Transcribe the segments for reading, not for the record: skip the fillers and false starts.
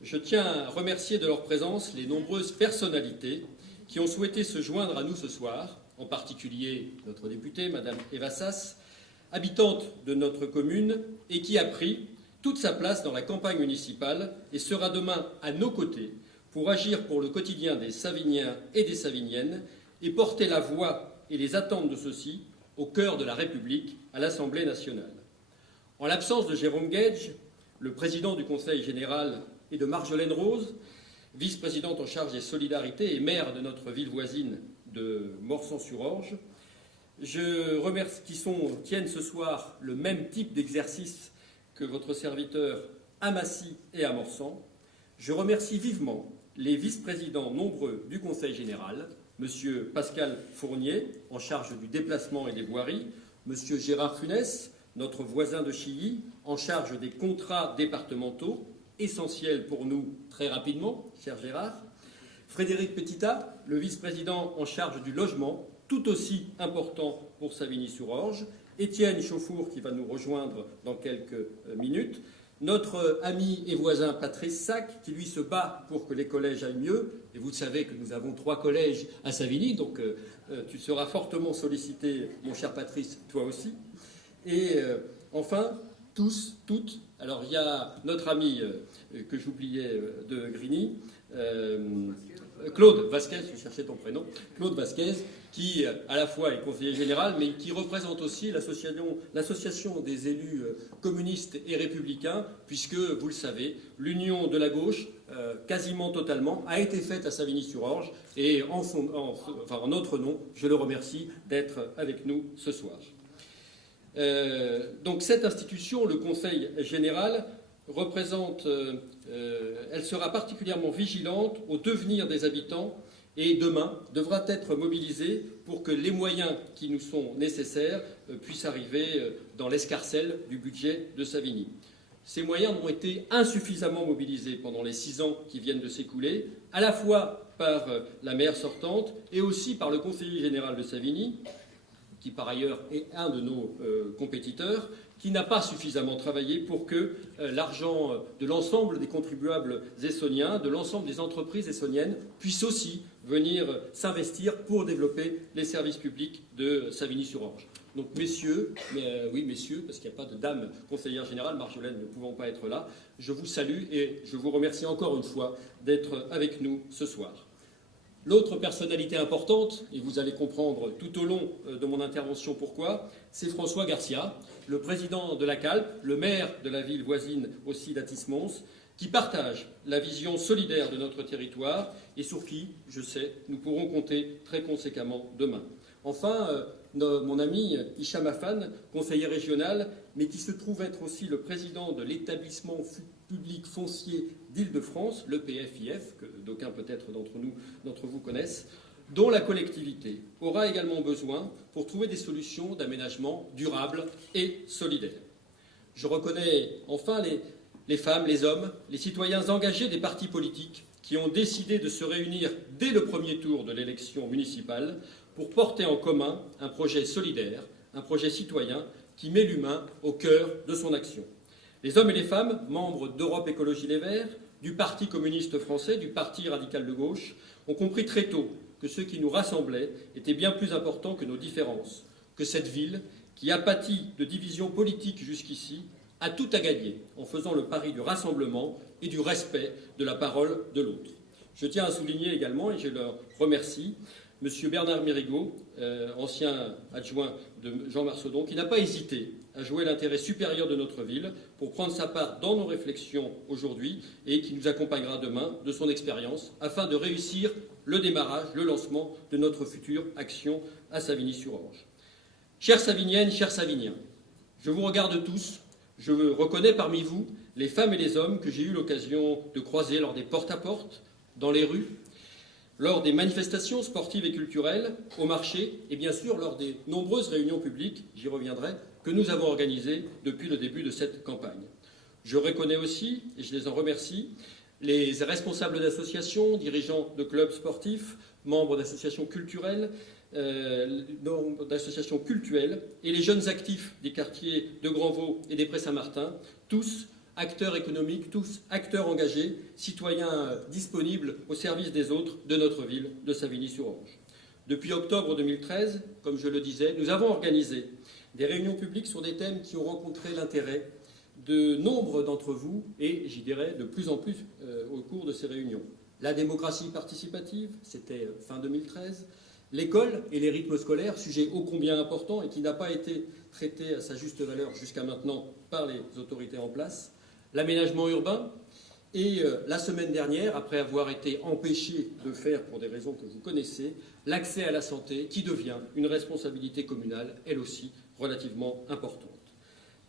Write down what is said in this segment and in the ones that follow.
Je tiens à remercier de leur présence les nombreuses personnalités qui ont souhaité se joindre à nous ce soir, en particulier notre députée, Madame Eva Sas, habitante de notre commune et qui a pris toute sa place dans la campagne municipale et sera demain à nos côtés pour agir pour le quotidien des Saviniens et des Saviniennes et porter la voix et les attentes de ceux-ci au cœur de la République à l'Assemblée nationale. En l'absence de Jérôme Guedj, le président du Conseil général, et de Marjolaine Rose, vice-présidente en charge des solidarités et maire de notre ville voisine de Morsang-sur-Orge, tiennent ce soir le même type d'exercice que votre serviteur à Massy et à Morsang. Je remercie vivement les vice-présidents nombreux du Conseil général, M. Pascal Fournier, en charge du déplacement et des voiries, M. Gérard Funès, notre voisin de Chilly, en charge des contrats départementaux, essentiel pour nous très rapidement, cher Gérard, Frédéric Petita, le vice-président en charge du logement, tout aussi important pour Savigny-sur-Orge, Étienne Chauffour qui va nous rejoindre dans quelques minutes, notre ami et voisin Patrice Sac qui lui se bat pour que les collèges aillent mieux, et vous savez que nous avons 3 collèges à Savigny, donc tu seras fortement sollicité, mon cher Patrice, toi aussi. Et enfin, tous, toutes. Alors, il y a notre ami que j'oubliais de Grigny, Claude Vasquez, je cherchais ton prénom, Claude Vasquez, qui à la fois est conseiller général, mais qui représente aussi l'association des élus communistes et républicains, puisque, vous le savez, l'union de la gauche, quasiment totalement, a été faite à Savigny-sur-Orge, et en notre nom, je le remercie d'être avec nous ce soir. Donc cette institution, le Conseil général, elle sera particulièrement vigilante au devenir des habitants et demain devra être mobilisée pour que les moyens qui nous sont nécessaires puissent arriver dans l'escarcelle du budget de Savigny. Ces moyens ont été insuffisamment mobilisés pendant les 6 ans qui viennent de s'écouler, à la fois par la maire sortante et aussi par le conseiller général de Savigny, qui par ailleurs est un de nos compétiteurs, qui n'a pas suffisamment travaillé pour que l'argent de l'ensemble des contribuables essonniens, de l'ensemble des entreprises essonniennes, puisse aussi venir s'investir pour développer les services publics de Savigny-sur-Orge. Donc messieurs, oui messieurs, parce qu'il n'y a pas de dame conseillère générale, Marjolaine ne pouvant pas être là, je vous salue et je vous remercie encore une fois d'être avec nous ce soir. L'autre personnalité importante, et vous allez comprendre tout au long de mon intervention pourquoi, c'est François Garcia, le président de la CALP, le maire de la ville voisine aussi d'Athis-Mons, qui partage la vision solidaire de notre territoire et sur qui, je sais, nous pourrons compter très conséquemment demain. Enfin, mon ami Hicham Afan, conseiller régional, mais qui se trouve être aussi le président de l'établissement public foncier d'Île-de-France, l'EPFIF, que d'aucuns peut-être d'entre vous connaissent, dont la collectivité aura également besoin pour trouver des solutions d'aménagement durable et solidaire. Je reconnais enfin les femmes, les hommes, les citoyens engagés des partis politiques qui ont décidé de se réunir dès le premier tour de l'élection municipale pour porter en commun un projet solidaire, un projet citoyen qui met l'humain au cœur de son action. Les hommes et les femmes, membres d'Europe Écologie Les Verts, du Parti communiste français, du Parti radical de gauche, ont compris très tôt que ce qui nous rassemblait était bien plus important que nos différences, que cette ville, qui a pâti de divisions politiques jusqu'ici, a tout à gagner en faisant le pari du rassemblement et du respect de la parole de l'autre. Je tiens à souligner également, et je le remercie, M. Bernard Mérigot, ancien adjoint de Jean Marcedon, qui n'a pas hésité à jouer l'intérêt supérieur de notre ville pour prendre sa part dans nos réflexions aujourd'hui et qui nous accompagnera demain de son expérience afin de réussir le démarrage, le lancement de notre future action à Savigny-sur-Orge. Chères Saviniennes, chers Saviniens, je vous regarde tous, je reconnais parmi vous les femmes et les hommes que j'ai eu l'occasion de croiser lors des porte-à-porte, dans les rues, lors des manifestations sportives et culturelles, au marché et bien sûr lors des nombreuses réunions publiques, j'y reviendrai, que nous avons organisées depuis le début de cette campagne. Je reconnais aussi, et je les en remercie, les responsables d'associations, dirigeants de clubs sportifs, membres d'associations culturelles et les jeunes actifs des quartiers de Grandvaux et des Prés Saint-Martin, tous acteurs économiques, tous acteurs engagés, citoyens disponibles au service des autres de notre ville de Savigny-sur-Orge. Depuis octobre 2013, comme je le disais, nous avons organisé des réunions publiques sur des thèmes qui ont rencontré l'intérêt de nombre d'entre vous et, j'y dirais, de plus en plus au cours de ces réunions. La démocratie participative, c'était fin 2013. L'école et les rythmes scolaires, sujet ô combien important et qui n'a pas été traité à sa juste valeur jusqu'à maintenant par les autorités en place. L'aménagement urbain. Et la semaine dernière, après avoir été empêché de faire pour des raisons que vous connaissez, l'accès à la santé qui devient une responsabilité communale, elle aussi, relativement importante.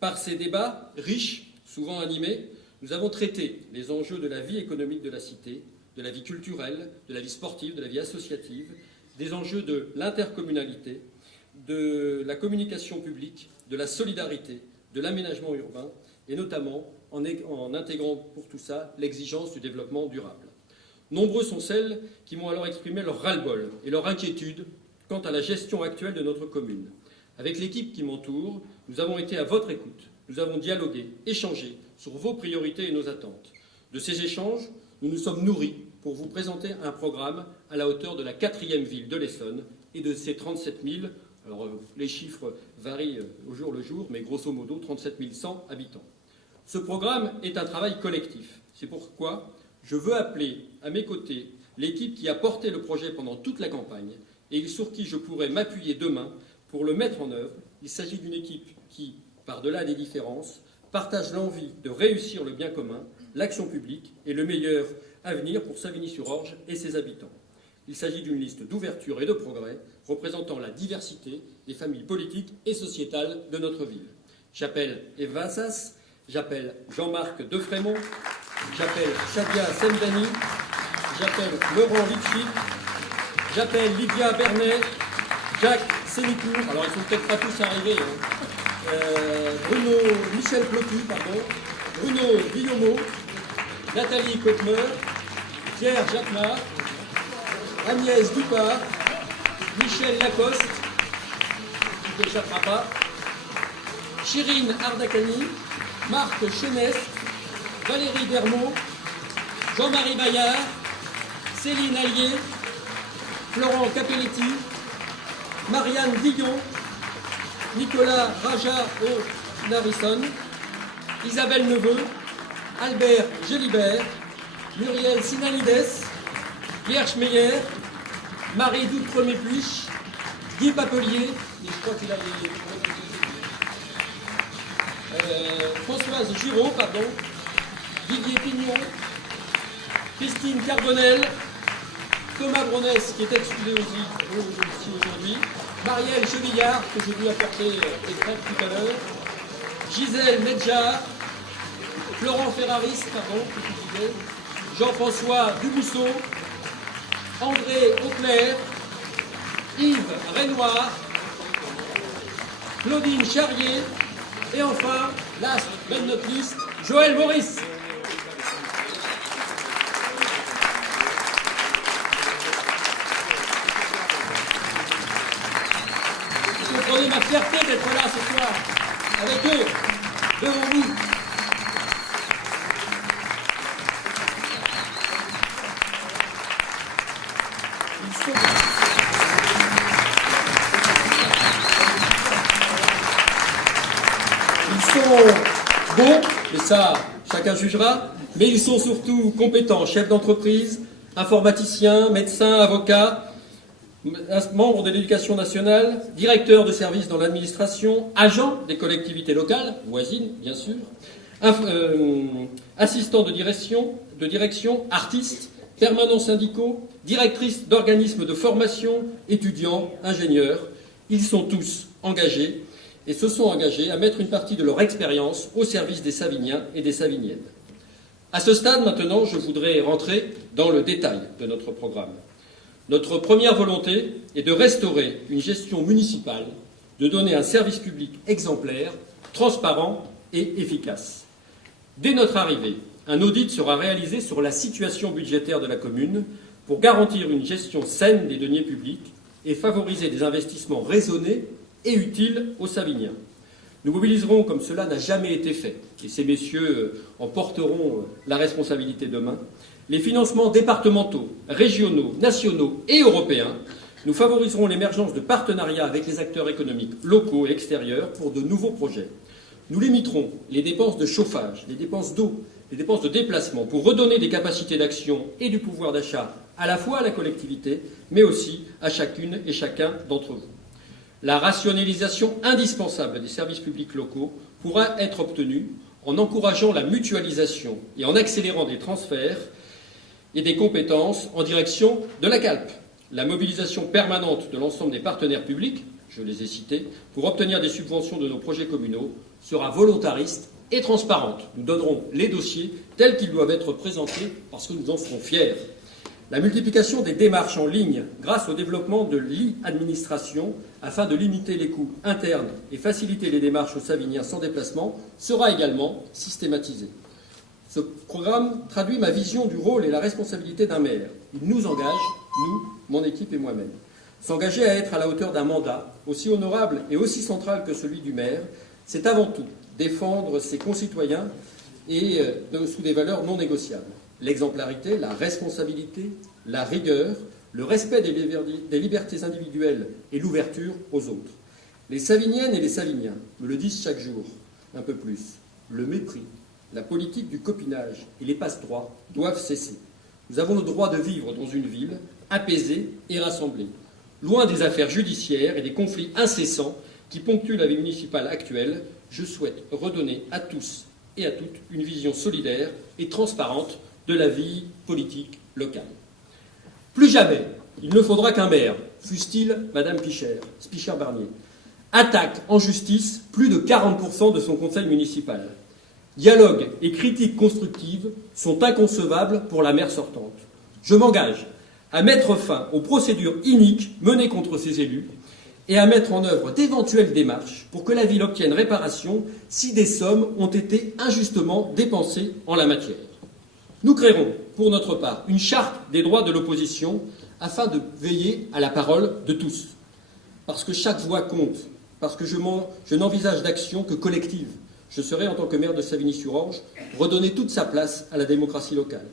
Par ces débats riches, souvent animés, nous avons traité les enjeux de la vie économique de la cité, de la vie culturelle, de la vie sportive, de la vie associative, des enjeux de l'intercommunalité, de la communication publique, de la solidarité, de l'aménagement urbain, et notamment en intégrant pour tout ça l'exigence du développement durable. Nombreux sont celles qui m'ont alors exprimé leur ras-le-bol et leur inquiétude quant à la gestion actuelle de notre commune. Avec l'équipe qui m'entoure, nous avons été à votre écoute. Nous avons dialogué, échangé sur vos priorités et nos attentes. De ces échanges, nous nous sommes nourris pour vous présenter un programme à la hauteur de la 4e ville de l'Essonne et de ses 37 000, alors les chiffres varient au jour le jour, mais grosso modo 37 100 habitants. Ce programme est un travail collectif. C'est pourquoi je veux appeler à mes côtés l'équipe qui a porté le projet pendant toute la campagne et sur qui je pourrai m'appuyer demain pour le mettre en œuvre. Il s'agit d'une équipe qui, par-delà des différences, partage l'envie de réussir le bien commun, l'action publique et le meilleur avenir pour Savigny-sur-Orge et ses habitants. Il s'agit d'une liste d'ouverture et de progrès représentant la diversité des familles politiques et sociétales de notre ville. J'appelle Eva Assas, j'appelle Jean-Marc Defrémont, j'appelle Shadia Semdani, j'appelle Laurent Litchi, j'appelle Lydia Bernet, Jacques Sénicourt, alors ils ne sont peut-être pas tous arrivés, Michel Plotu, Bruno Guillaumeau, Nathalie Cotmer, Pierre Jacquemart, Agnès Dupart, Michel Lacoste, qui n'échappera pas, Chirine Ardakani, Marc Chenès, Valérie Dermot, Jean-Marie Bayard, Céline Allier, Florent Capelletti, Marianne Dillon, Nicolas Raja O'Narison, Isabelle Neveu, Albert Gélibert, Muriel Sinalides, Pierre Schmeyer, Marie Doutre-Mépuich, Guy Papelier, et je crois qu'il a Françoise Giraud, Didier Pignon, Christine Carbonel, Thomas Bronès, qui est excusé aussi aujourd'hui, Marielle Chevillard, que j'ai dû apporter les crêpes tout à l'heure, Gisèle Medjar, Florent Ferraris, que je disais, Jean-François Dubousseau, André Auclair, Yves Renoir, Claudine Charrier, et enfin, last but not least, Joël Maurice. Vous comprenez ma fierté d'être là ce soir, avec eux, devant vous. Ils sont bons, mais ça, chacun jugera, mais ils sont surtout compétents, chefs d'entreprise, informaticiens, médecins, avocats, membres de l'éducation nationale, directeurs de services dans l'administration, agents des collectivités locales, voisines bien sûr, assistants de direction, artistes, permanents syndicaux, directrices d'organismes de formation, étudiants, ingénieurs. Ils sont tous engagés et se sont engagés à mettre une partie de leur expérience au service des Savigniens et des Savigniennes. À ce stade, maintenant, je voudrais rentrer dans le détail de notre programme. Notre première volonté est de restaurer une gestion municipale, de donner un service public exemplaire, transparent et efficace. Dès notre arrivée, un audit sera réalisé sur la situation budgétaire de la commune pour garantir une gestion saine des deniers publics et favoriser des investissements raisonnés et utiles aux Savigniens. Nous mobiliserons comme cela n'a jamais été fait, et ces messieurs en porteront la responsabilité demain, les financements départementaux, régionaux, nationaux et européens. Nous favoriserons l'émergence de partenariats avec les acteurs économiques locaux et extérieurs pour de nouveaux projets. Nous limiterons les dépenses de chauffage, les dépenses d'eau, les dépenses de déplacement pour redonner des capacités d'action et du pouvoir d'achat à la fois à la collectivité, mais aussi à chacune et chacun d'entre vous. La rationalisation indispensable des services publics locaux pourra être obtenue en encourageant la mutualisation et en accélérant des transferts et des compétences en direction de la CALP. La mobilisation permanente de l'ensemble des partenaires publics, je les ai cités, pour obtenir des subventions de nos projets communaux sera volontariste et transparente. Nous donnerons les dossiers tels qu'ils doivent être présentés parce que nous en serons fiers. La multiplication des démarches en ligne grâce au développement de l'e-administration afin de limiter les coûts internes et faciliter les démarches aux Saviniens sans déplacement sera également systématisée. Ce programme traduit ma vision du rôle et la responsabilité d'un maire. Il nous engage, nous, mon équipe et moi-même. S'engager à être à la hauteur d'un mandat aussi honorable et aussi central que celui du maire, c'est avant tout défendre ses concitoyens et sous des valeurs non négociables. L'exemplarité, la responsabilité, la rigueur, le respect des libertés individuelles et l'ouverture aux autres. Les Saviniennes et les Saviniens me le disent chaque jour, un peu plus. Le mépris, la politique du copinage et les passe-droits doivent cesser. Nous avons le droit de vivre dans une ville apaisée et rassemblée, loin des affaires judiciaires et des conflits incessants qui ponctuent la vie municipale actuelle. Je souhaite redonner à tous et à toutes une vision solidaire et transparente de la vie politique locale. Plus jamais, il ne faudra qu'un maire, fût-il Madame Spicher-Barnier, attaque en justice plus de 40% de son conseil municipal. Dialogue et critiques constructives sont inconcevables pour la maire sortante. Je m'engage à mettre fin aux procédures iniques menées contre ces élus et à mettre en œuvre d'éventuelles démarches pour que la ville obtienne réparation si des sommes ont été injustement dépensées en la matière. Nous créerons, pour notre part, une charte des droits de l'opposition afin de veiller à la parole de tous. Parce que chaque voix compte, parce que je n'envisage d'action que collective. Je serai, en tant que maire de Savigny-sur-Orge, redonner toute sa place à la démocratie locale.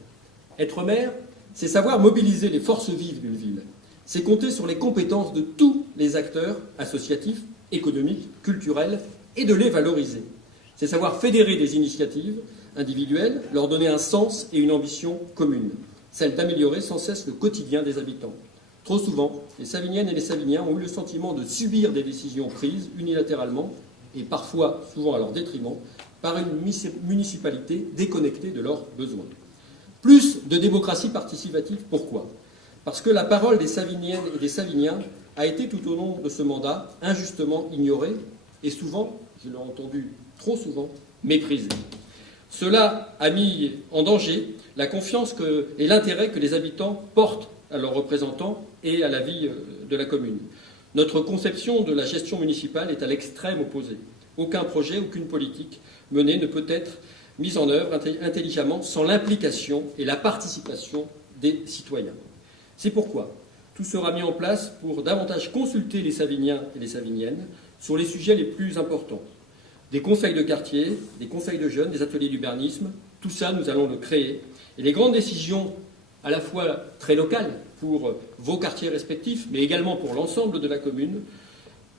Être maire, c'est savoir mobiliser les forces vives d'une ville. C'est compter sur les compétences de tous les acteurs associatifs, économiques, culturels, et de les valoriser. C'est savoir fédérer des initiatives individuelles, leur donner un sens et une ambition commune, celle d'améliorer sans cesse le quotidien des habitants. Trop souvent, les Saviniennes et les Saviniens ont eu le sentiment de subir des décisions prises unilatéralement, et parfois, souvent à leur détriment, par une municipalité déconnectée de leurs besoins. Plus de démocratie participative, pourquoi ? Parce que la parole des Saviniennes et des Saviniens a été tout au long de ce mandat injustement ignorée et souvent, je l'ai entendu trop souvent, méprisée. Cela a mis en danger la confiance et l'intérêt que les habitants portent à leurs représentants et à la vie de la commune. Notre conception de la gestion municipale est à l'extrême opposé. Aucun projet, aucune politique menée ne peut être mise en œuvre intelligemment sans l'implication et la participation des citoyens. C'est pourquoi tout sera mis en place pour davantage consulter les Saviniens et les Saviniennes sur les sujets les plus importants. Des conseils de quartier, des conseils de jeunes, des ateliers d'urbanisme, tout ça, nous allons le créer. Et les grandes décisions, à la fois très locales pour vos quartiers respectifs, mais également pour l'ensemble de la commune,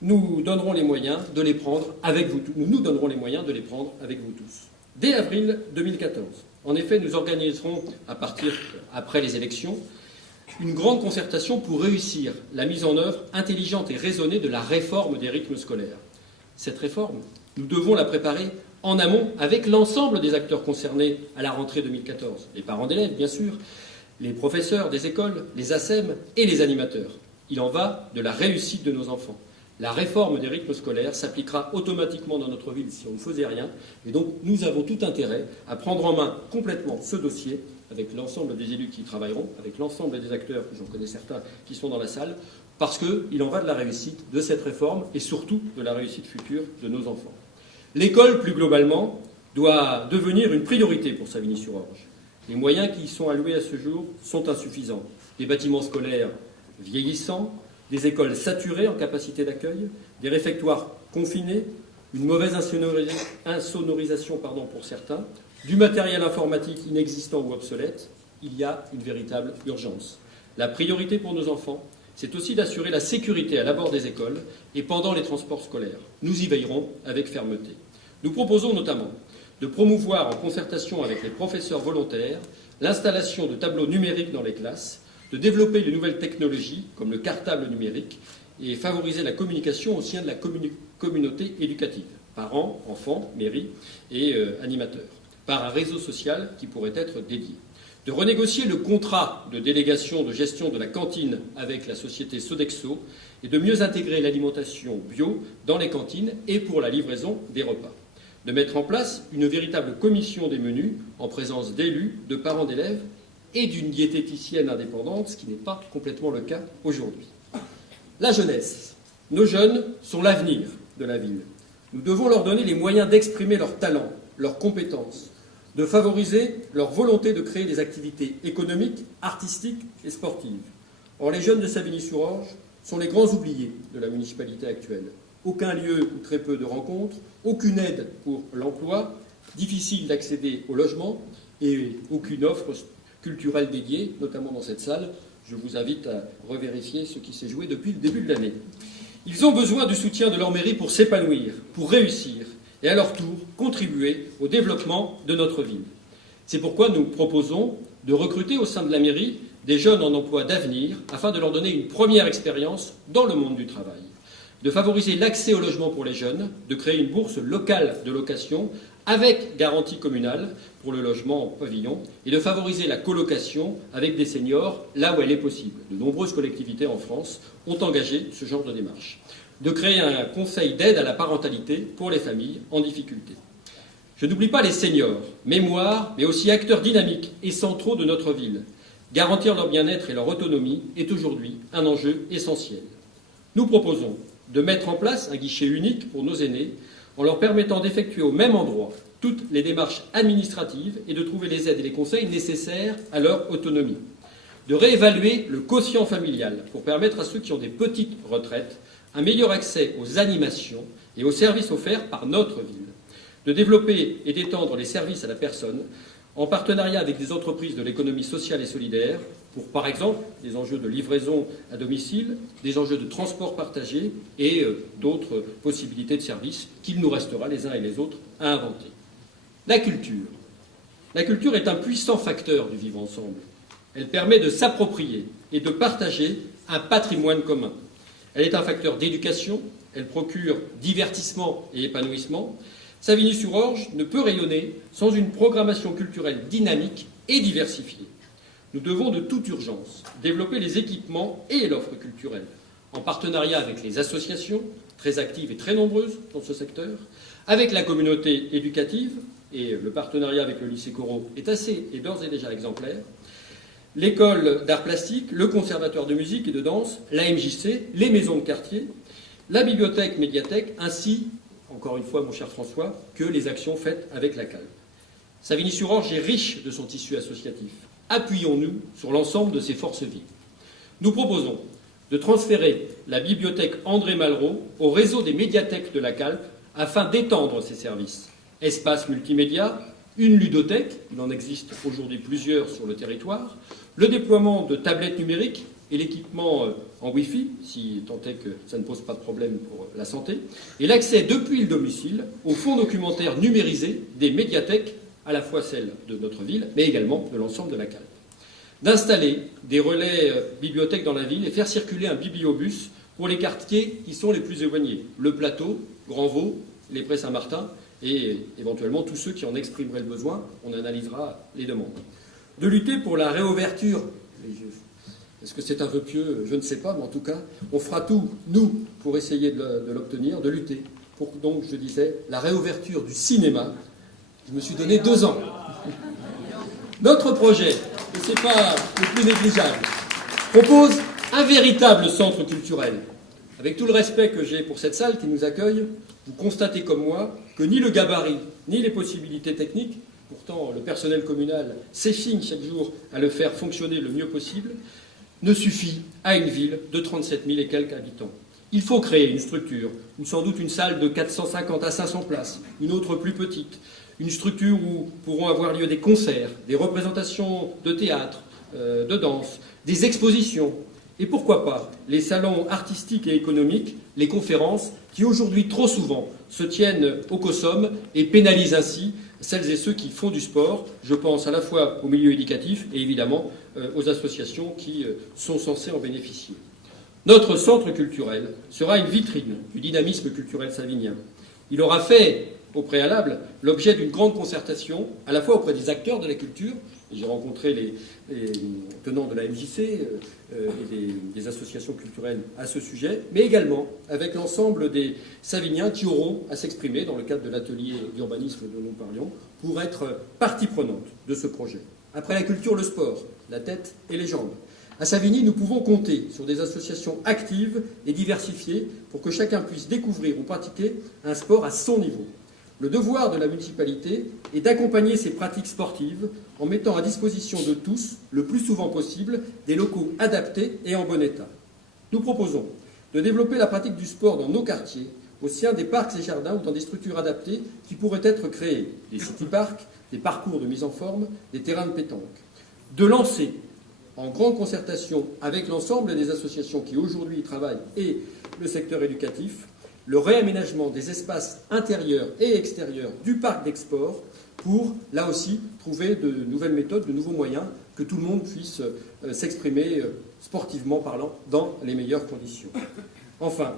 nous donnerons les moyens de les prendre avec vous tous. Nous donnerons les moyens de les prendre avec vous tous. Dès avril 2014, en effet, nous organiserons, après les élections, une grande concertation pour réussir la mise en œuvre intelligente et raisonnée de la réforme des rythmes scolaires. Cette réforme, nous devons la préparer en amont avec l'ensemble des acteurs concernés à la rentrée 2014. Les parents d'élèves, bien sûr, les professeurs des écoles, les ASEM et les animateurs. Il en va de la réussite de nos enfants. La réforme des rythmes scolaires s'appliquera automatiquement dans notre ville si on ne faisait rien. Et donc, nous avons tout intérêt à prendre en main complètement ce dossier avec l'ensemble des élus qui y travailleront, avec l'ensemble des acteurs, j'en connais certains qui sont dans la salle, parce qu'il en va de la réussite de cette réforme et surtout de la réussite future de nos enfants. L'école, plus globalement, doit devenir une priorité pour Savigny-sur-Orge. Les moyens qui y sont alloués à ce jour sont insuffisants. Des bâtiments scolaires vieillissants, des écoles saturées en capacité d'accueil, des réfectoires confinés, une mauvaise insonorisation pour certains, du matériel informatique inexistant ou obsolète, il y a une véritable urgence. La priorité pour nos enfants, c'est aussi d'assurer la sécurité à l'abord des écoles et pendant les transports scolaires. Nous y veillerons avec fermeté. Nous proposons notamment de promouvoir en concertation avec les professeurs volontaires l'installation de tableaux numériques dans les classes, de développer de nouvelles technologies comme le cartable numérique et favoriser la communication au sein de la communauté éducative, parents, enfants, mairies et animateurs, par un réseau social qui pourrait être dédié. De renégocier le contrat de délégation de gestion de la cantine avec la société Sodexo et de mieux intégrer l'alimentation bio dans les cantines et pour la livraison des repas. De mettre en place une véritable commission des menus en présence d'élus, de parents d'élèves et d'une diététicienne indépendante, ce qui n'est pas complètement le cas aujourd'hui. La jeunesse. Nos jeunes sont l'avenir de la ville. Nous devons leur donner les moyens d'exprimer leurs talents, leurs compétences, de favoriser leur volonté de créer des activités économiques, artistiques et sportives. Or, les jeunes de Savigny-sur-Orge sont les grands oubliés de la municipalité actuelle. Aucun lieu ou très peu de rencontres, aucune aide pour l'emploi, difficile d'accéder au logement et aucune offre culturelle dédiée, notamment dans cette salle. Je vous invite à revérifier ce qui s'est joué depuis le début de l'année. Ils ont besoin du soutien de leur mairie pour s'épanouir, pour réussir et à leur tour contribuer au développement de notre ville. C'est pourquoi nous proposons de recruter au sein de la mairie des jeunes en emploi d'avenir afin de leur donner une première expérience dans le monde du travail, de favoriser l'accès au logement pour les jeunes, de créer une bourse locale de location avec garantie communale pour le logement en pavillon et de favoriser la colocation avec des seniors là où elle est possible. De nombreuses collectivités en France ont engagé ce genre de démarche. De créer un conseil d'aide à la parentalité pour les familles en difficulté. Je n'oublie pas les seniors, mémoire, mais aussi acteurs dynamiques et centraux de notre ville. Garantir leur bien-être et leur autonomie est aujourd'hui un enjeu essentiel. Nous proposons de mettre en place un guichet unique pour nos aînés en leur permettant d'effectuer au même endroit toutes les démarches administratives et de trouver les aides et les conseils nécessaires à leur autonomie. De réévaluer le quotient familial pour permettre à ceux qui ont des petites retraites un meilleur accès aux animations et aux services offerts par notre ville. De développer et d'étendre les services à la personne en partenariat avec des entreprises de l'économie sociale et solidaire pour, par exemple, des enjeux de livraison à domicile, des enjeux de transport partagé et d'autres possibilités de services qu'il nous restera les uns et les autres à inventer. La culture. La culture est un puissant facteur du vivre ensemble. Elle permet de s'approprier et de partager un patrimoine commun. Elle est un facteur d'éducation, elle procure divertissement et épanouissement. Savigny-sur-Orge ne peut rayonner sans une programmation culturelle dynamique et diversifiée. Nous devons de toute urgence développer les équipements et l'offre culturelle, en partenariat avec les associations, très actives et très nombreuses dans ce secteur, avec la communauté éducative, et le partenariat avec le lycée Corot est d'ores et déjà exemplaire, l'école d'art plastique, le conservatoire de musique et de danse, la MJC, les maisons de quartier, la bibliothèque, médiathèque, ainsi, encore une fois, mon cher François, que les actions faites avec la CALP. Savigny-sur-Orge est riche de son tissu associatif. Appuyons-nous sur l'ensemble de ses forces vives. Nous proposons de transférer la bibliothèque André Malraux au réseau des médiathèques de la CALP afin d'étendre ses services. Espace multimédia, une ludothèque, il en existe aujourd'hui plusieurs sur le territoire, le déploiement de tablettes numériques et l'équipement en Wi-Fi, si tant est que ça ne pose pas de problème pour la santé, et l'accès depuis le domicile aux fonds documentaires numérisés des médiathèques, à la fois celles de notre ville, mais également de l'ensemble de la CALP. D'installer des relais bibliothèques dans la ville et faire circuler un bibliobus pour les quartiers qui sont les plus éloignés, le Plateau, Grand-Vaux, les Prés-Saint-Martin, et éventuellement tous ceux qui en exprimeraient le besoin, on analysera les demandes. De lutter pour la réouverture, est-ce que c'est un vœu pieux? Je ne sais pas, mais en tout cas, on fera tout, nous, pour essayer de l'obtenir, de lutter pour, donc, je disais, la réouverture du cinéma. Je me suis donné 2 ans. Notre projet, et ce n'est pas le plus négligeable, propose un véritable centre culturel. Avec tout le respect que j'ai pour cette salle qui nous accueille, vous constatez comme moi que ni le gabarit, ni les possibilités techniques, pourtant le personnel communal s'effigne chaque jour à le faire fonctionner le mieux possible, ne suffit à une ville de 37 000 et quelques habitants. Il faut créer une structure, ou sans doute une salle de 450 à 500 places, une autre plus petite, une structure où pourront avoir lieu des concerts, des représentations de théâtre, de danse, des expositions, et pourquoi pas les salons artistiques et économiques, les conférences, qui aujourd'hui trop souvent se tiennent au COSOM et pénalisent ainsi celles et ceux qui font du sport. Je pense à la fois au milieu éducatif et évidemment aux associations qui sont censées en bénéficier. Notre centre culturel sera une vitrine du dynamisme culturel savinien. Il aura fait, au préalable, l'objet d'une grande concertation, à la fois auprès des acteurs de la culture, j'ai rencontré les tenants de la MJC et des associations culturelles à ce sujet, mais également avec l'ensemble des Saviniens qui auront à s'exprimer dans le cadre de l'atelier d'urbanisme dont nous parlions, pour être partie prenante de ce projet. Après la culture, le sport, la tête et les jambes. À Savigny, nous pouvons compter sur des associations actives et diversifiées pour que chacun puisse découvrir ou pratiquer un sport à son niveau. Le devoir de la municipalité est d'accompagner ces pratiques sportives en mettant à disposition de tous, le plus souvent possible, des locaux adaptés et en bon état. Nous proposons de développer la pratique du sport dans nos quartiers, au sein des parcs et jardins ou dans des structures adaptées qui pourraient être créées, des city-parks, des parcours de mise en forme, des terrains de pétanque. De lancer, en grande concertation avec l'ensemble des associations qui aujourd'hui y travaillent et le secteur éducatif, le réaménagement des espaces intérieurs et extérieurs du parc d'Export pour, là aussi, trouver de nouvelles méthodes, de nouveaux moyens, que tout le monde puisse s'exprimer sportivement parlant dans les meilleures conditions. Enfin,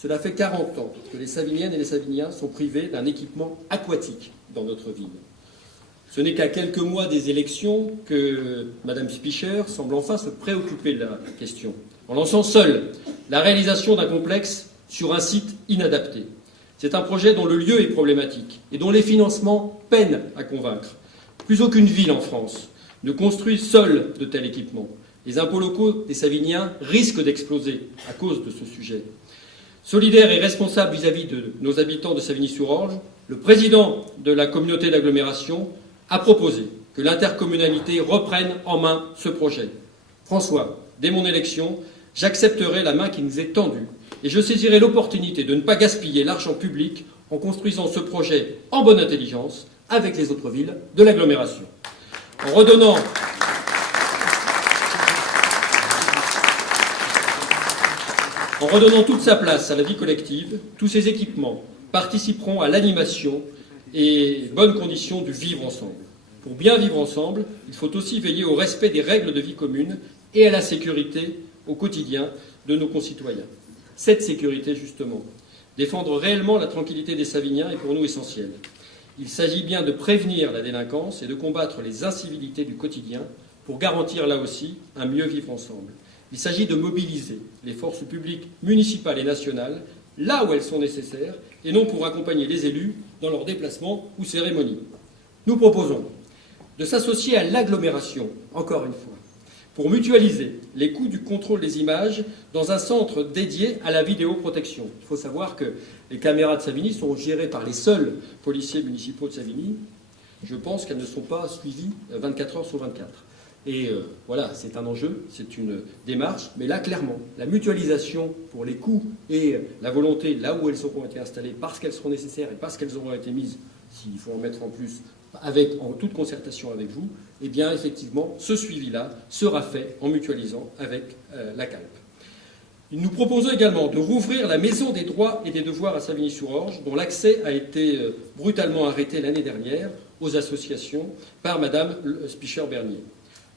cela fait 40 ans que les Saviniennes et les Saviniens sont privés d'un équipement aquatique dans notre ville. Ce n'est qu'à quelques mois des élections que Mme Spicher semble enfin se préoccuper de la question, en lançant seule la réalisation d'un complexe sur un site inadapté. C'est un projet dont le lieu est problématique et dont les financements peinent à convaincre. Plus aucune ville en France ne construit seule de tels équipements. Les impôts locaux des Saviniens risquent d'exploser à cause de ce sujet. Solidaire et responsable vis-à-vis de nos habitants de Savigny-sur-Orge, le président de la communauté d'agglomération a proposé que l'intercommunalité reprenne en main ce projet. François, dès mon élection, j'accepterai la main qui nous est tendue et je saisirai l'opportunité de ne pas gaspiller l'argent public en construisant ce projet en bonne intelligence avec les autres villes de l'agglomération. En redonnant toute sa place à la vie collective, tous ces équipements participeront à l'animation et bonnes conditions du vivre ensemble. Pour bien vivre ensemble, il faut aussi veiller au respect des règles de vie commune et à la sécurité au quotidien de nos concitoyens. Cette sécurité, justement, défendre réellement la tranquillité des Saviniens est pour nous essentiel. Il s'agit bien de prévenir la délinquance et de combattre les incivilités du quotidien pour garantir là aussi un mieux vivre ensemble. Il s'agit de mobiliser les forces publiques municipales et nationales là où elles sont nécessaires et non pour accompagner les élus dans leurs déplacements ou cérémonies. Nous proposons de s'associer à l'agglomération, encore une fois, pour mutualiser les coûts du contrôle des images dans un centre dédié à la vidéoprotection. Il faut savoir que les caméras de Savigny sont gérées par les seuls policiers municipaux de Savigny. Je pense qu'elles ne sont pas suivies 24 heures sur 24. Et voilà, c'est un enjeu, c'est une démarche, mais là, clairement, la mutualisation pour les coûts et la volonté, là où elles auront été installées, parce qu'elles seront nécessaires et parce qu'elles auront été mises, s'il faut en mettre en plus, en toute concertation avec vous, eh bien, effectivement, ce suivi-là sera fait en mutualisant avec la CALP. Nous proposons également de rouvrir la Maison des droits et des devoirs à Savigny-sur-Orge, dont l'accès a été brutalement arrêté l'année dernière aux associations par Mme Spicher-Bernier.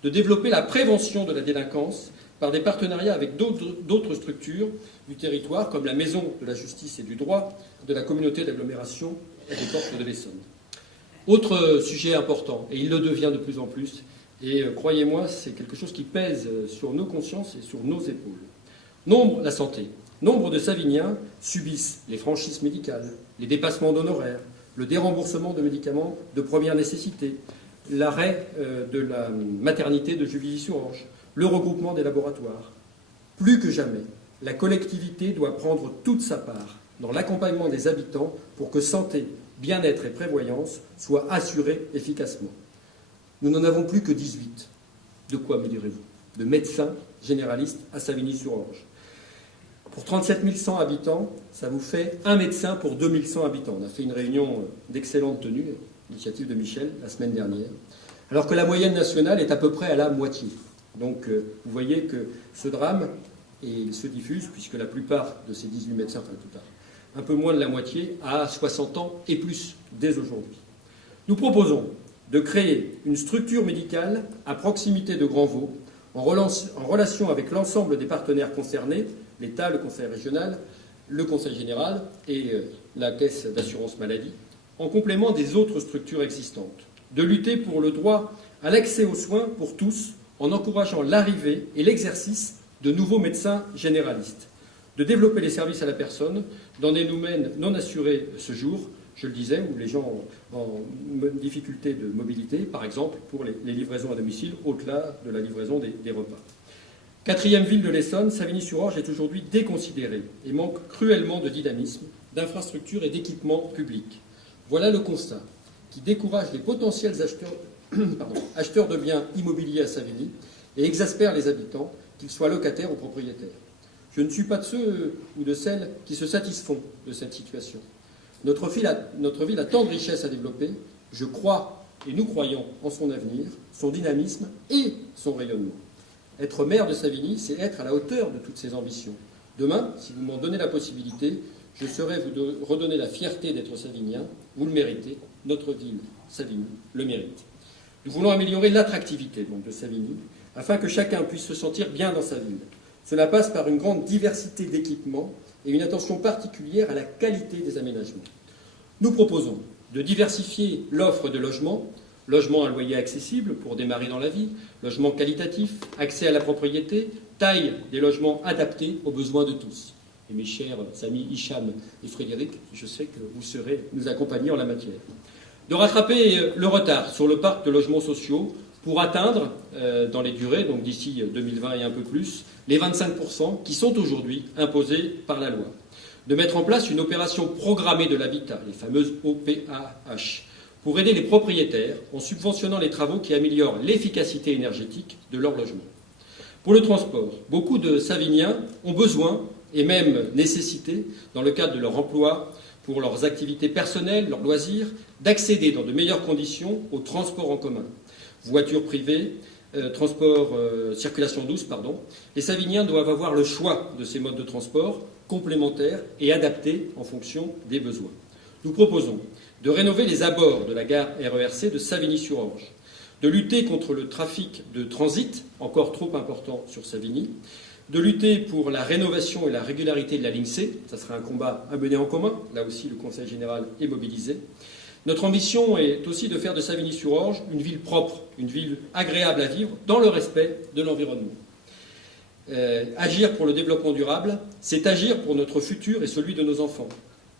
De développer la prévention de la délinquance par des partenariats avec d'autres structures du territoire, comme la Maison de la justice et du droit de la communauté d'agglomération des Portes de l'Essonne. Autre sujet important, et il le devient de plus en plus, et croyez-moi, c'est quelque chose qui pèse sur nos consciences et sur nos épaules. La santé. Nombre de Saviniens subissent les franchises médicales, les dépassements d'honoraires, le déremboursement de médicaments de première nécessité, l'arrêt de la maternité de Juvisy-sur-Orge, le regroupement des laboratoires. Plus que jamais, la collectivité doit prendre toute sa part dans l'accompagnement des habitants pour que santé, bien-être et prévoyance soient assurés efficacement. Nous n'en avons plus que 18. De quoi me direz-vous? De médecins généralistes à Savigny-sur-Orge. Pour 37 100 habitants, ça vous fait un médecin pour 2 100 habitants. On a fait une réunion d'excellente tenue, initiative de Michel, la semaine dernière, alors que la moyenne nationale est à peu près à la moitié. Donc vous voyez que ce drame, et il se diffuse, puisque la plupart de ces 18 médecins, enfin la plupart, un peu moins de la moitié, a 60 ans et plus dès aujourd'hui. Nous proposons de créer une structure médicale à proximité de Grandvaux, en relation avec l'ensemble des partenaires concernés, l'État, le Conseil régional, le Conseil général et la Caisse d'assurance maladie, en complément des autres structures existantes. De lutter pour le droit à l'accès aux soins pour tous, en encourageant l'arrivée et l'exercice de nouveaux médecins généralistes. De développer les services à la personne dans des domaines non assurés ce jour, je le disais, où les gens en difficulté de mobilité, par exemple pour les livraisons à domicile, au-delà de la livraison des repas. Quatrième ville de l'Essonne, Savigny-sur-Orge est aujourd'hui déconsidérée et manque cruellement de dynamisme, d'infrastructures et d'équipements publics. Voilà le constat qui décourage les potentiels acheteurs de biens immobiliers à Savigny et exaspère les habitants, qu'ils soient locataires ou propriétaires. Je ne suis pas de ceux ou de celles qui se satisfont de cette situation. Notre ville a tant de richesses à développer. Je crois, et nous croyons, en son avenir, son dynamisme et son rayonnement. Être maire de Savigny, c'est être à la hauteur de toutes ces ambitions. Demain, si vous m'en donnez la possibilité, je saurai vous redonner la fierté d'être savignien. Vous le méritez. Notre ville, Savigny, le mérite. Nous voulons améliorer l'attractivité de Savigny, afin que chacun puisse se sentir bien dans sa ville. Cela passe par une grande diversité d'équipements et une attention particulière à la qualité des aménagements. Nous proposons de diversifier l'offre de logements, logement à loyer accessible pour démarrer dans la vie, logement qualitatif, accès à la propriété, taille des logements adaptés aux besoins de tous. Et mes chers amis Hicham et Frédéric, je sais que vous saurez nous accompagner en la matière. De rattraper le retard sur le parc de logements sociaux pour atteindre, dans les durées, donc d'ici 2020 et un peu plus, les 25% qui sont aujourd'hui imposés par la loi. De mettre en place une opération programmée de l'habitat, les fameuses OPAH, pour aider les propriétaires en subventionnant les travaux qui améliorent l'efficacité énergétique de leur logement. Pour le transport, beaucoup de Savigniens ont besoin et même nécessité, dans le cadre de leur emploi, pour leurs activités personnelles, leurs loisirs, d'accéder dans de meilleures conditions au transport en commun. Voitures privées, circulation douce, les Savigniens doivent avoir le choix de ces modes de transport complémentaires et adaptés en fonction des besoins. Nous proposons de rénover les abords de la gare RERC de Savigny-sur-Orge, de lutter contre le trafic de transit, encore trop important sur Savigny, de lutter pour la rénovation et la régularité de la ligne C, ça sera un combat à mener en commun, là aussi le Conseil général est mobilisé. Notre ambition est aussi de faire de Savigny-sur-Orge une ville propre, une ville agréable à vivre, dans le respect de l'environnement. Agir pour le développement durable, c'est agir pour notre futur et celui de nos enfants.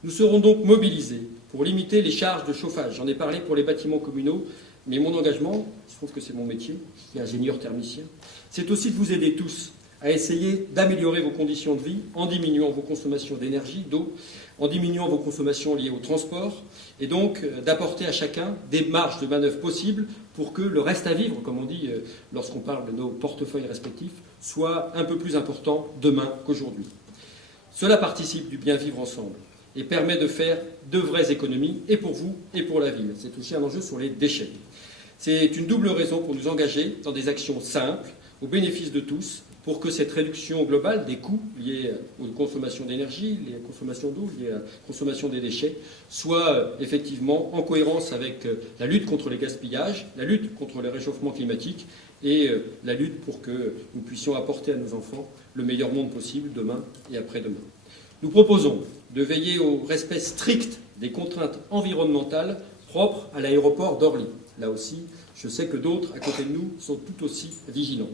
Nous serons donc mobilisés pour limiter les charges de chauffage. J'en ai parlé pour les bâtiments communaux, mais mon engagement, il se trouve que c'est mon métier, je suis ingénieur thermicien, c'est aussi de vous aider tous à essayer d'améliorer vos conditions de vie en diminuant vos consommations d'énergie, d'eau, en diminuant vos consommations liées au transport, et donc d'apporter à chacun des marges de manœuvre possibles pour que le reste à vivre, comme on dit lorsqu'on parle de nos portefeuilles respectifs, soit un peu plus important demain qu'aujourd'hui. Cela participe du bien vivre ensemble et permet de faire de vraies économies, et pour vous et pour la ville. C'est aussi un enjeu sur les déchets. C'est une double raison pour nous engager dans des actions simples, au bénéfice de tous, pour que cette réduction globale des coûts liés aux consommations d'énergie, liées à la consommation d'eau, liées à la consommation des déchets, soit effectivement en cohérence avec la lutte contre les gaspillages, la lutte contre le réchauffement climatique et la lutte pour que nous puissions apporter à nos enfants le meilleur monde possible demain et après-demain. Nous proposons de veiller au respect strict des contraintes environnementales propres à l'aéroport d'Orly. Là aussi, je sais que d'autres à côté de nous sont tout aussi vigilants.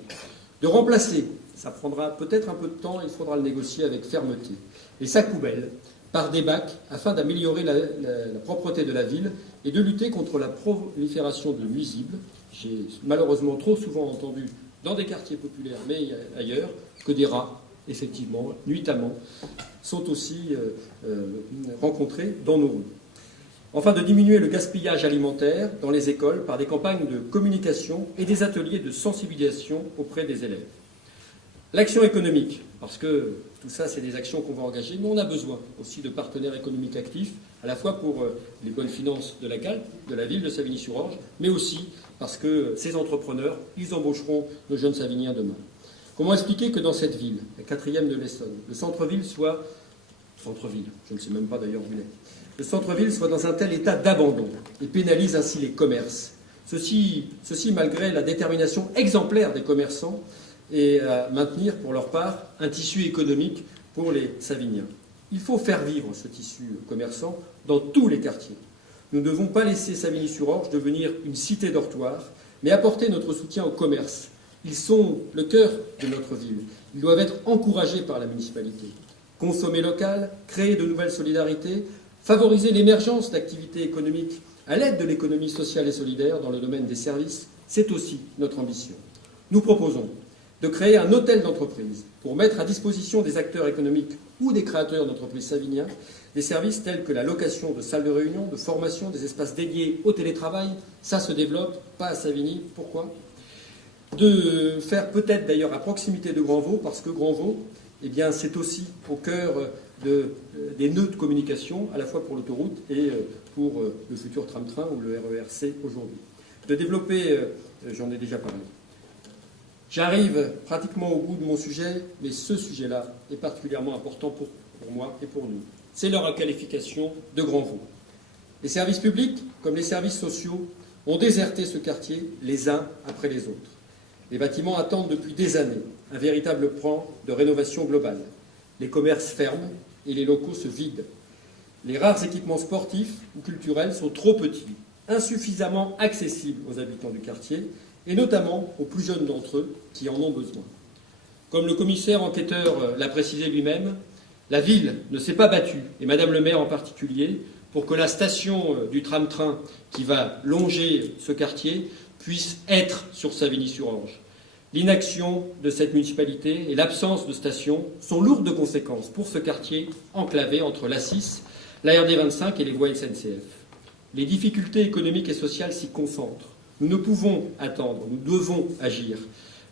De remplacer, ça prendra peut-être un peu de temps, il faudra le négocier avec fermeté, les sacs poubelles par des bacs afin d'améliorer la propreté de la ville et de lutter contre la prolifération de nuisibles. J'ai malheureusement trop souvent entendu dans des quartiers populaires, mais ailleurs, que des rats, effectivement, nuitamment, sont aussi rencontrés dans nos rues. Enfin, de diminuer le gaspillage alimentaire dans les écoles par des campagnes de communication et des ateliers de sensibilisation auprès des élèves. L'action économique, parce que tout ça, c'est des actions qu'on va engager, mais on a besoin aussi de partenaires économiques actifs, à la fois pour les bonnes finances de la CAL, de la ville de Savigny-sur-Orge, mais aussi parce que ces entrepreneurs, ils embaucheront nos jeunes Savigniens demain. Comment expliquer que dans cette ville, la 4e de l'Essonne, le centre-ville soit... Centre-ville, je ne sais même pas d'ailleurs où il est. Le centre-ville soit dans un tel état d'abandon et pénalise ainsi les commerces. Ceci malgré la détermination exemplaire des commerçants et à maintenir pour leur part un tissu économique pour les Savigniens. Il faut faire vivre ce tissu commerçant dans tous les quartiers. Nous ne devons pas laisser Savigny-sur-Orge devenir une cité dortoir, mais apporter notre soutien au commerce. Ils sont le cœur de notre ville. Ils doivent être encouragés par la municipalité. Consommer local, créer de nouvelles solidarités, favoriser l'émergence d'activités économiques à l'aide de l'économie sociale et solidaire dans le domaine des services, c'est aussi notre ambition. Nous proposons de créer un hôtel d'entreprise pour mettre à disposition des acteurs économiques ou des créateurs d'entreprises savigniens des services tels que la location de salles de réunion, de formation, des espaces dédiés au télétravail. Ça se développe, pas à Savigny. Pourquoi ? De faire peut-être d'ailleurs à proximité de Grandvaux, parce que Grandvaux, eh bien, c'est aussi au cœur des nœuds de communication, à la fois pour l'autoroute et pour le futur tram-train ou le RER-C aujourd'hui. De développer, j'en ai déjà parlé. J'arrive pratiquement au bout de mon sujet, mais ce sujet-là est particulièrement important pour moi et pour nous. C'est leur requalification de Grandvaux. Les services publics, comme les services sociaux, ont déserté ce quartier les uns après les autres. Les bâtiments attendent depuis des années un véritable plan de rénovation globale. Les commerces ferment et les locaux se vident. Les rares équipements sportifs ou culturels sont trop petits, insuffisamment accessibles aux habitants du quartier, et notamment aux plus jeunes d'entre eux qui en ont besoin. Comme le commissaire enquêteur l'a précisé lui-même, la ville ne s'est pas battue, et Madame le maire en particulier, pour que la station du tram-train qui va longer ce quartier puisse être sur Savigny-sur-Orge. L'inaction de cette municipalité et l'absence de station sont lourdes de conséquences pour ce quartier enclavé entre l'A6, la RD 25 et les voies SNCF. Les difficultés économiques et sociales s'y concentrent. Nous ne pouvons attendre, nous devons agir.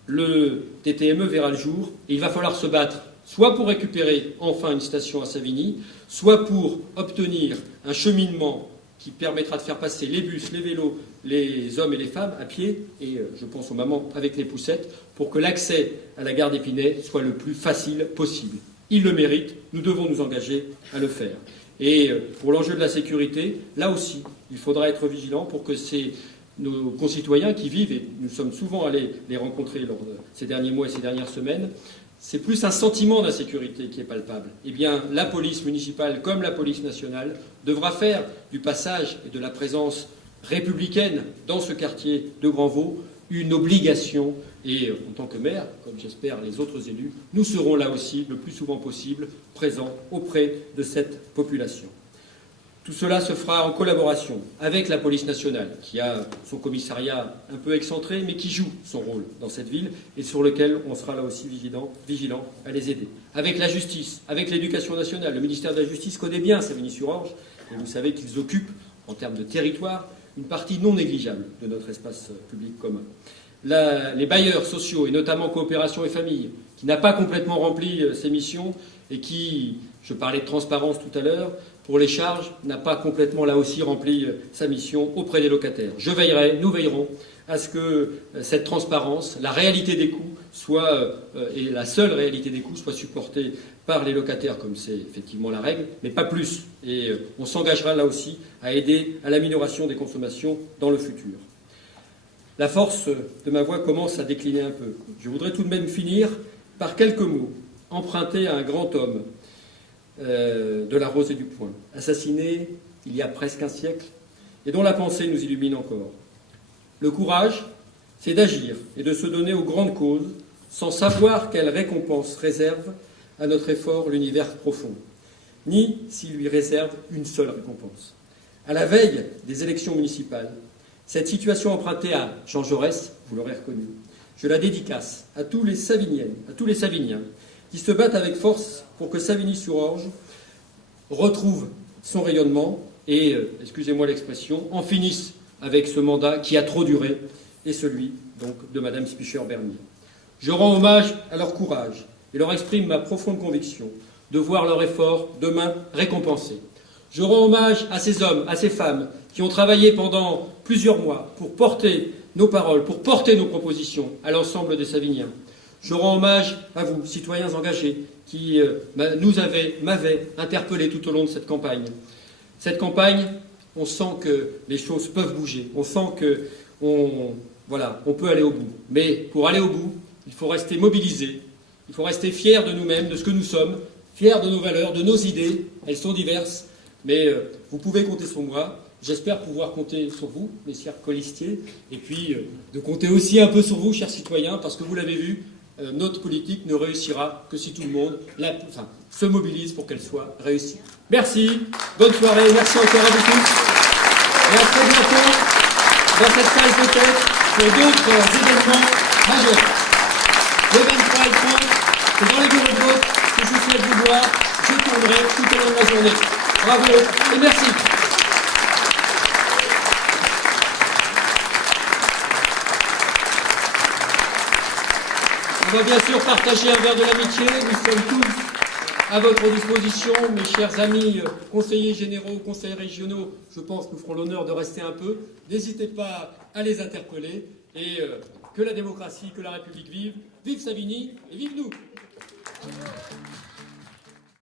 Le TTME verra le jour et il va falloir se battre, soit pour récupérer enfin une station à Savigny, soit pour obtenir un cheminement qui permettra de faire passer les bus, les vélos, les hommes et les femmes à pied, et je pense aux mamans avec les poussettes, pour que l'accès à la gare d'Épinay soit le plus facile possible. Ils le méritent, nous devons nous engager à le faire. Et pour l'enjeu de la sécurité, là aussi, il faudra être vigilant pour que nos concitoyens qui vivent, et nous sommes souvent allés les rencontrer lors de ces derniers mois et ces dernières semaines, c'est plus un sentiment d'insécurité qui est palpable. Eh bien, la police municipale, comme la police nationale, devra faire du passage et de la présence républicaine dans ce quartier de Grandvaux une obligation. Et en tant que maire, comme j'espère les autres élus, nous serons là aussi, le plus souvent possible, présents auprès de cette population. Tout cela se fera en collaboration avec la police nationale, qui a son commissariat un peu excentré, mais qui joue son rôle dans cette ville et sur lequel on sera là aussi vigilant à les aider. Avec la justice, avec l'éducation nationale. Le ministère de la Justice connaît bien Savigny-sur-Orge, et vous savez qu'ils occupent, en termes de territoire, une partie non négligeable de notre espace public commun. Les bailleurs sociaux, et notamment Coopération et Famille, qui n'a pas complètement rempli ses missions et qui, je parlais de transparence tout à l'heure, pour les charges, n'a pas complètement là aussi rempli sa mission auprès des locataires. Je veillerai, nous veillerons à ce que cette transparence, la réalité des coûts, et la seule réalité des coûts soit supportée par les locataires, comme c'est effectivement la règle, mais pas plus. Et on s'engagera là aussi à aider à l'amélioration des consommations dans le futur. La force de ma voix commence à décliner un peu. Je voudrais tout de même finir par quelques mots empruntés à un grand homme de la Rose et du Point, assassiné il y a presque un siècle, et dont la pensée nous illumine encore. Le courage, c'est d'agir et de se donner aux grandes causes, sans savoir quelle récompense réserve à notre effort l'univers profond, ni s'il lui réserve une seule récompense. À la veille des élections municipales, cette situation empruntée à Jean Jaurès, vous l'aurez reconnu, je la dédicace à tous les Savigniennes, à tous les Savigniens, qui se battent avec force pour que Savigny-sur-Orge retrouve son rayonnement et, excusez-moi l'expression, en finisse avec ce mandat qui a trop duré, et celui donc de Madame Spicher-Bernier. Je rends hommage à leur courage et leur exprime ma profonde conviction de voir leur effort demain récompensé. Je rends hommage à ces hommes, à ces femmes qui ont travaillé pendant plusieurs mois pour porter nos paroles, pour porter nos propositions à l'ensemble des Saviniens. Je rends hommage à vous, citoyens engagés, qui m'avez interpellé tout au long de cette campagne. Cette campagne, on sent que les choses peuvent bouger, on sent qu'on peut aller au bout. Mais pour aller au bout, il faut rester mobilisé, il faut rester fier de nous-mêmes, de ce que nous sommes, fier de nos valeurs, de nos idées. Elles sont diverses, mais vous pouvez compter sur moi. J'espère pouvoir compter sur vous, mes chers colistiers, et puis de compter aussi un peu sur vous, chers citoyens, parce que vous l'avez vu, notre politique ne réussira que si tout le monde se mobilise pour qu'elle soit réussie. Merci, bonne soirée, merci encore à vous tous, et à très bientôt dans cette salle peut-être pour d'autres événements majeurs. Le 23 et le 30, c'est dans les bureaux de vote que je vous souhaite vous voir, je tournerai tout au long de la journée. Bravo et merci. On va bien sûr partager un verre de l'amitié. Nous sommes tous à votre disposition, mes chers amis conseillers généraux, conseillers régionaux. Je pense que nous ferons l'honneur de rester un peu. N'hésitez pas à les interpeller. Et que la démocratie, que la République vive. Vive Savigny et vive nous!